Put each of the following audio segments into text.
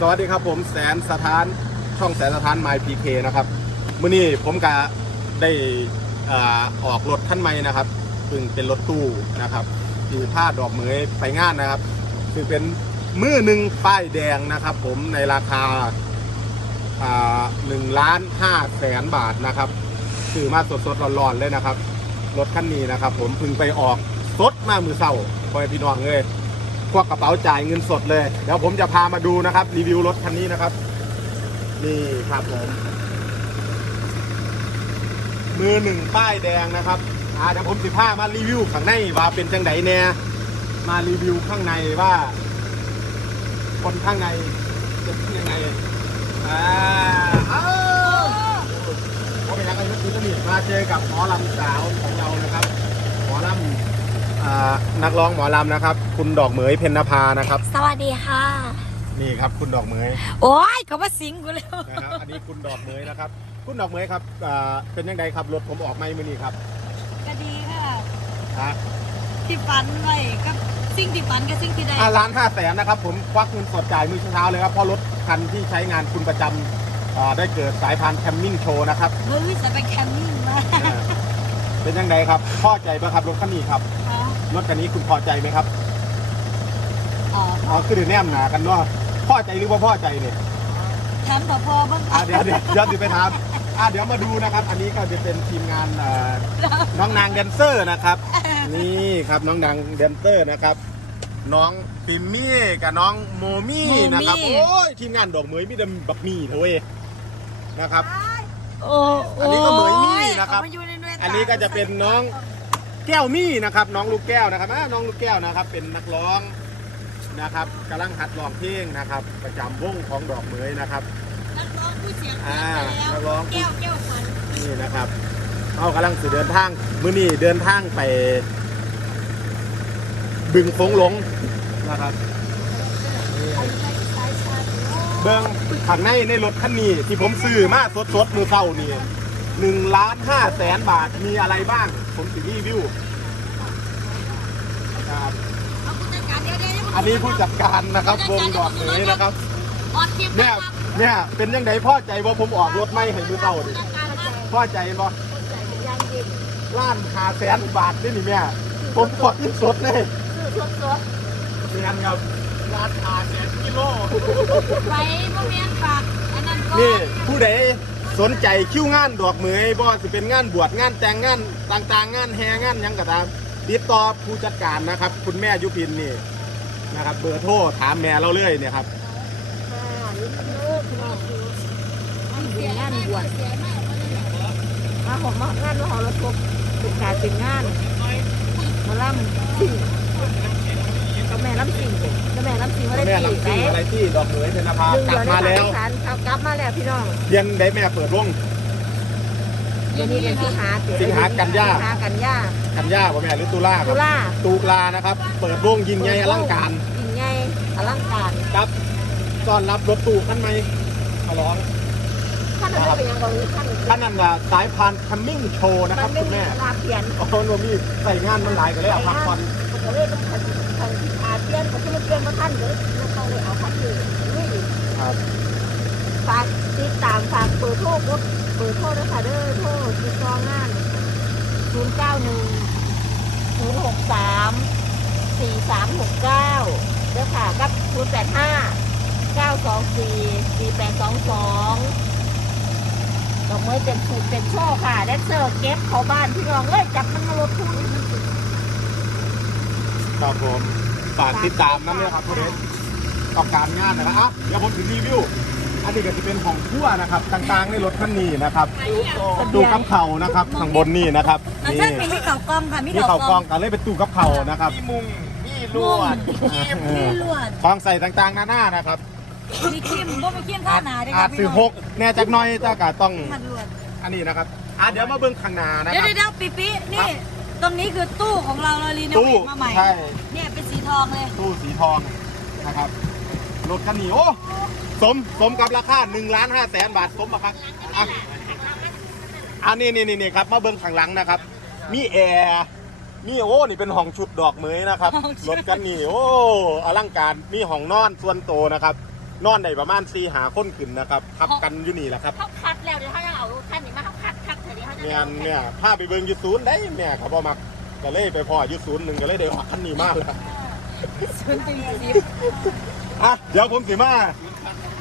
สวัสดีครับผมแสนสถานช่องแสนสถาน My PK นะครับมื่อนี้ผมก็ได้อาออกรถท่านใหม่นะครับซึ่งเป็นรถตู้นะครับที่ท่าดอกเหมยไปงานนะครับซึ่งเป็นมือหนึ่งป้ายแดงนะครับ ผมในราคาหนึ่งล้านห้าแสนบาทนะครับซื้อมาสดๆร้อนๆเลยนะครับ รถคันนี้นะครับ ผมเพึ่งไปออกสดมามือเศร้าคอยพี่น้องเลย พวกกระเป๋าจ่ายเงินสดเลย เดี๋ยวผมจะพามาดูนะครับ รีวิวรถคันนี้นะครับ นี่ครับผมมือหนึ่งป้ายแดงนะครับอ่าเดี๋ยวผมสิพามารีวิวข้างในว่าเป็นจังไดแน่มารีวิวข้างในว่า คนข้างในจะเป็นยังไงอ่าเอ้าเขาไปยังกันคือสนิทมาเจอกับหมอลำสาวของเรานะครับ หมอลำ อ่านักร้องหมอลำนะครับ คุณดอกเหมยเพ็ญนภานะครับ สวัสดีค่ะ นี่ครับคุณดอกเหมยโอ้ยเขามาสิงกูแล้วนะครับอันนี้คุณดอกเหมยนะครับ คุณดอกเหมยครับอ่าเป็นยังไงครับรถผมออกไม่มือนี้ครับก็ดีค่ะอะที่ฝันไว้กับสิ่งที่ฝันกับสิ่งที่ได้อ่าล้านห้าแสนนะครับ ผมควักเงินสดจ่ายมือเช้าเลยครับเพราะรถคันที่ใช้งานคุณประจำอ่าได้เกิดสายพานแคมมิ่งโชว์นะครับเฮ้ยจะไปแคมมิ่งมา อ่าเป็นยังไงครับพอใจไหมครับรถคันนี้ครับ รถคันนี้คุณพอใจไหมครับอ๋ออ๋อคือเดี๋ยวแนมหนากันเนาะพอใจหรือว่าพอใจเนี่ยถามต่อพอบ้างอ่าเดี๋ยวเดี๋ยวเดี๋ยวดิไปถามอ่าเดี๋ยวมาดูนะครับ อันนี้ก็จะเป็นทีมงานอ่าน้องนางแดนเซอร์นะครับ นี่ครับน้องนางแดนเซอร์นะครับ น้องปิมมี่กับน้องโมมี่นะครับโอ้ยทีมงานดอกเหมยมีแต่บักมี่เถอะเว้ยนะครับ โอ้อันนี้ก็เหมยมี่นะครับเอามาอยู่ในหวยตาอันนี้ก็จะเป็นน้อง แก้วมี่นะครับ น้องลูกแก้วนะครับอ่าน้องลูกแก้วนะครับ เป็นนักร้องนะครับกำลังหัดร้องเพลงนะครับ ประจำวงของดอกเหมยนะครับ นักร้องผู้เสียงอ่าเพนักร้ร้อองงแก้วแก้วขวัญนี่นะครับเขากำลังสื่อเดินทางมื้อนี้เดินทางไป บึงโค้งหลงนะครับเบิ้งข้างในในรถคันนี้ที่ผมซื้อมาสดๆมือเศร้านี่หนึ่งล้านห้าแสนบาทมีอะไรบ้าง ผมสิรีวิว ครับเอาผู้จัดการเดี๋ยวเดี๋ยวอันนี้ผู้จัดการนะครับ วงดอกเหมยนะครับ ออกคลิปเนี่ยเนี่ยเป็นยังไงพ่อใจว่าผมออกรถไม่ให้มือเศร้าดิจัดการมาพ่อใจบ่ยังยิงล้านหาแสนบาทนี่นี่แม่ผมขอที่สดเลยซื้อสดเรียนครับล้านหาแสนกิโลๆไว้บ่แม่นฝากอันนั้นก็นี่ผู้ใดสนใจคิวงานดอกเหมยบ่ว่าสิเป็นงานบวชงานแต่งงานต่างๆ งานแห่งานหยังก็ตาม ติดต่อผู้จัดการนะครับ คุณแม่ยุพินนี่นะครับ เบอร์โทรถามแม่เราเลยเนี่ยครับงานบวชมาหอมมางานมาหอรถพบเป็นการเป็นงานมาล่ำสิ่งก็แม่ล่ำสิ่งก็แม่ล่ำสิ่งว่าได้แม่ปีลำสิ่งอะไรที่ดอกเหมยเป็นนภากลับมาแล้วกลับมาแล้วพี่น้องเรียนได้แม่เปิดวง ดี๋ยวนี้เดือนสิงหาสิงหากันยา สิงหากันยากันยาบ่แม่หรือตุลาคตุรับลาตุลานะครับ เปิดวงยิงใหญ่อลังการยิ่งใหญ่อลังการครับต้อนรับรถตู้คันใหม่มาร้องท่านอะไรเป็นยังบอกท่านคันนั้นละสายพานคัมมิ่งโชว์นะครับไม่คุณมีแม่เวลาเปลี่ยนโอ้โหโนมีใส่งานมันหลายกันเลยเอาพักผ่อนเขาเลยต้องทันทันที่อาเปลี่ยนเขาจะมาเปลี่ยนมาท่านเลยเขาเลยเอาท่านอยู่นี่ครับ ฝากติดตามฝากเบอร์โทรกด เบอร์โทรด้วยค่ะเด้อโทรติดต่องาน0 9 1 0 6 3 4 3 6 9เด้อค่ะกับ0 8 5 9 2 4 4 8 2 2ดอกไม้เป็นสูตรเป็นโชว์ค่ะแดนเซอร์เก็บเขาบ้านพี่น้องเอ้ยจับมันมาลดทุนมันสิครับผมฝากติดตามนั่นเลยครับทุเรศต้องการงานนะครับอะเดี๋ยวผมถึงรีวิว อันนี้ก็จะเป็นของทั่วนะครับต่างๆในรถคันนี้นะครับตู้กับเข่านะครับข้างบนนี่นะครับมันนี่ช่างมีที่เขากล้องค่ะมีมีเขาเข่ากกล้ล้อองงกันเลยเป็นตู้กับเข่านะครับมีมุงมีลลววดดมีลวดของใส่ต่างๆนานานะครับมีคิมบ่มีคิมข้าหนาด้วยอาค่ะจพี่ซื้อน้องหกแน่จักหน้อยแต่ก็ต้องมันลวดอันนี้นะครับอะเดี๋ยวมาเบิ่งข้างหน้านะเดี๋ยวครับ เดี๋ยวปีปีนี่ครับตรงนี้คือตู้ของเราเรารีโนตู้เวทมาใหม่ใช่ เนี่ยเป็นสีทองเลย ตู้สีทองนะครับ รถคันนี้โอ้สมสมกับราคา1ล้าน5แสนบาทสมปะครับอะอันนี้นี่นี่ครับมาเบิ้งข้างหลังนะครับ มีแอร์มีโอ้นี่เป็นห้องชุดดอกเหมยนะครับห้องชุดรถคันนี้โอ้อลังการมีห้องนอนส่วนโตวนะครับ นอนได้ประมาณ4หาคนขึ้นนะครับทับกันอยู่นี่แหละครับเขาคัดแล้วเดี๋ยวเขาจะเอาท่านนี้มาเขาคัดคัดเดี๋ยวเขาจะแม่นเนี่ยพาไปเบิ่งอยูศูนย์ได้แม่เขาบ่มักก็เลยไปพออยูศูนย์หนึ่งก็เลยได้ออกคันนี้มากเลยชุนตีสิบ อะเดี๋ยวผมสิมา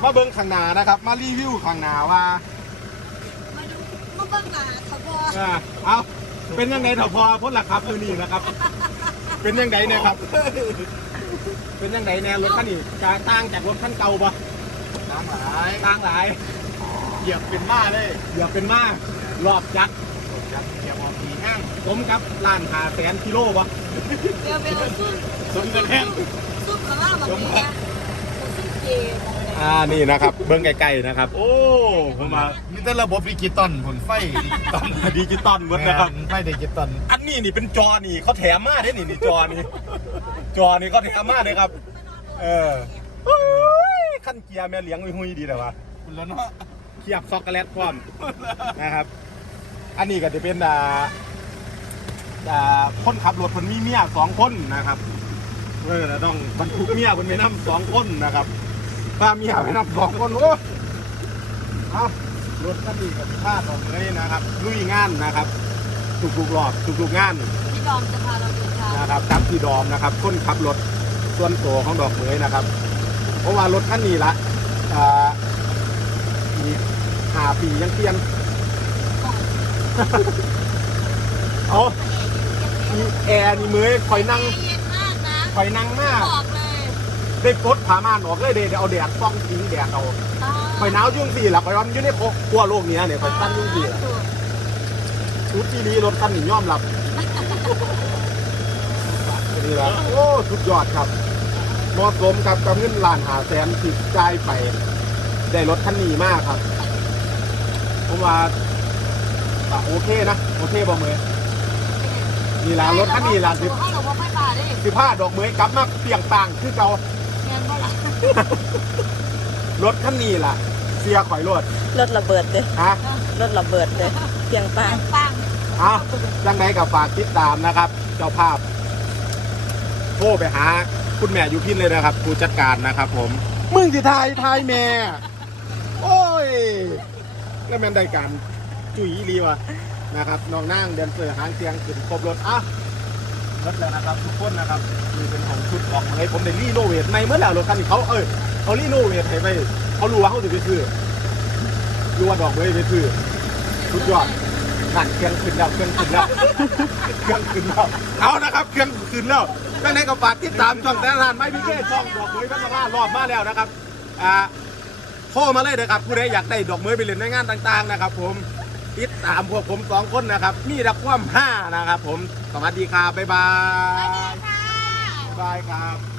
มาเบิ่งข้างหน้านะครับ มารีวิวข้างหน้าว่ามาดูมาเบิ่งหนาขบออ่าเอาเป็นยังไงเถอะพอพ้นละครับมือนี้นะครับ เป็นยังไงเนี่ยครับ เป็นยังไงแน่รถคันนี้จะต่างจากรถคันเก่าปะน้ำหลายต่างหลาย เหยียบเป็นบ้าเลยเดี๋ยวเป็นมากรอบจักรจับเหยียบออกผีห้างสมกับล้านหาแสนกิโลปะเบลเบลซุ่มสมกันแห้งซุ่มกับว่าแบบนี้นะซุ่มเกม อ่านี่นะครับ เบิ่งไกลๆนะครับ โอ้ผมมามีแต่ระบบดิจิตอลผลไฟดิจิตอลดิจิตอลหมดนะครับไฟดิจิตอลอันนี้นี่เป็นจอนี่เขาแถมมาได้นี่นี่จอนี่จอนี่เขาแถมมาเลยครับ เออเฮ้ยขั้นเกียร์แม่เลี้ยงหุยๆดีแต่ว่าคุณแล้วเนาะเทียบช็อกโกแลตพร้อมนะครับ อันนี้ก็จะเป็นอ่าอ่าคนขับรถคนมีเมียสองคนนะครับเออต้องบรรทุกเมียคนไปนั่สองคนนะครับ พาเมียไปนั่สองคนโอ้เอารถคันนี้กับพาดออกเลยนะครับลุยงานนะครับ ทุกๆรอบทุกๆงานพี่ดอมจะพาเราเดินทางนะครับกับพี่ดอมนะครับคนขับรถส่วนตัวของดอกเหมยนะครับ เพราะว่ารถคันนี้ละอ่าอีกห้าปียังเปลี่ยนเอาอีแอร์นี่เหมยคอยนั่งเย็นมากนะคอยนั่งมากบอกเลย ได้กดผาม่านออกเลยเดี๋ยวเอาแดดฟ้องทิ้งแดดเอาคอยหนาวอยุ่จั่งสี่หลับคอยร้อนอยู่ในครัวโลกเนี้ยเนี่ยคอยตั้นอยุ่จั่งสี่ล่ะชุดที่ดีรถคันนี้ย่อมรับนี่แหละโอ้สุดยอดครับเหมาะสมกับกับเงินล้านหาแสนติดใจายไป ได้รถคันนี้มากครับผมว่าอะโอเคนะโอเคบ่เมยนี่ละรถคันนี้ละสิเขาบอกว่าไม่ป่าดิสิผ้าดอกเมยกลับมาเปลี่ยงต่างคือเก่าเงินเมื่อไห ร่รถคันนี้ล่ะ เสียข่อยรถรถระเบิดเลยฮะ รถระเบิดเลยเพียงปางปังเอาจังไดกับฝากติดตามนะครับ เจ้าภาพโทรไปหา คุณแม่อยู่พินเลยนะครับผู้จัดการนะครับผม มึงสิทายทายแม่ โอ้ย แล้วแม่นได้การจุ๋ยอีหลีวะนะครับน้องนั่งเดนเซอร์หางเสียงขึ้นครบรถอะ รถแล้วนะครับทุกคนนะครับนี่เป็นของชุดออกมาให้ผมได้รีโนเวทในเมื่อแล้วรถคันนี้เขาเอ้ยเขารีโนเวทให้ไปเขารู้ว่าเขาจะไปซื้อรู้ว่าดอกเมยไปซื้อสุดยอดนั่นเครื่องขึ้นแล้วเครื่องขึ้นแล้วเครื่องขึ้นแล้วเอานะครับเครื่องขึ้นแล้วก็ในกับฝากติดตามช่องแต่ละร้านไม่พิเศษช่องดอกเมยพัฒนารอบมาแล้วนะครับอ่าโทรมาเลยนะครับผู้ใดอยากได้ดอกไม้ไปเล่นในงานต่างๆนะครับผม ติดตามพวกผมสองคนนะครับมีดักความห้านะครับผมสวัสดีครับบ๊ายบายค่ะบ๊ายบายครับ